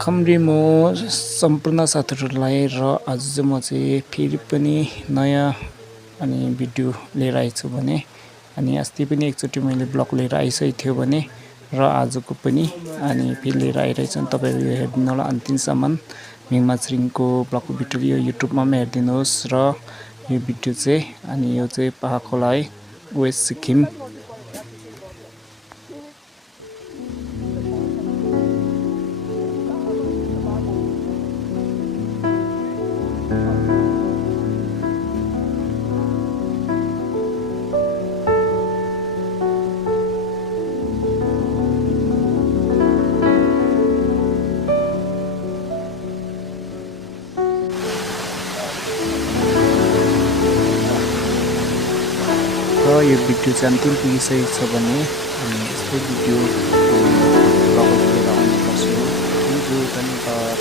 खम्री म सम्पूर्ण साथीहरूलाई र आज चाहिँ म चाहिँ फेरि पनि नयाँ अनि भिडियो लिएर आएछु भने अनि अस्ति पनि एकचोटि मैले ब्लग लिएर आइसकेको थियो भने र आजको पनि अनि फेरि लिएर आइरहेछु तपाईँहरू हेरिदिनु होला अन्तिमसम्म मिङमा छिरिङको ब्लगको भिडियो यो युट्युबमा पनि हेरिदिनुहोस् र यो भिडियो चाहिँ अनि यो चाहिँ पहाडखोला है वेस्ट सिक्किम र यो भिडियो चाहिँ अन्तिम पुगिसकेको छ भने अनि यस्तै भिडियो ब्लगहरू लिएर आउने गर्छु। थ्याङ्क यू धन्यवाद।